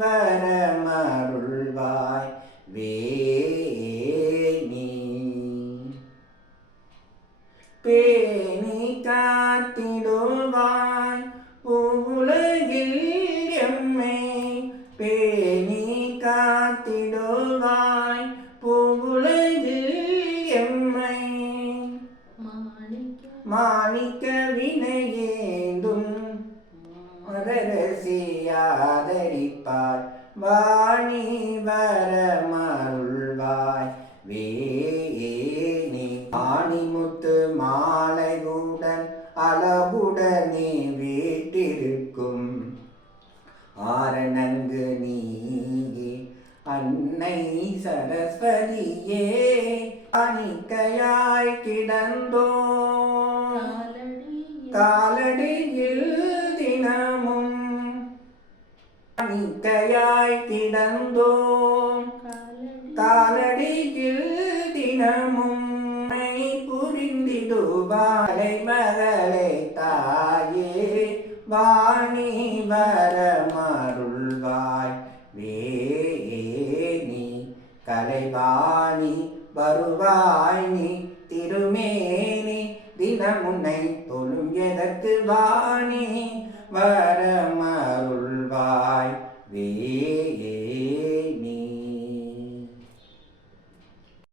வரமருள்வாய் வேணி பேணி காத்திடுவாய் உலகில் எம்மை பேணி காத்திடுவாய் உலகில் எம்மை மாணிக்க வினையேந்தும் மரரசியாதரிப்பாய் வாணி வரமருள்வாய் வேணி ஆணிமுத்து மாலையுடன் அளவுடனே வீட்டிருக்கும் ஆரணங்கு நீயே அன்னை சரஸ்வதியே காணிக்கையாய் கிடந்தோ காலடியில் தினமும் காணிக்கையாய் கிடந்தோம் காலடியில் தினமும் புரிந்திடுவாளை மகளே தாயே வாணி வரமருள்வாய் வேணி கலைவாணி வருவாய் நீ திருமேனி தினமும்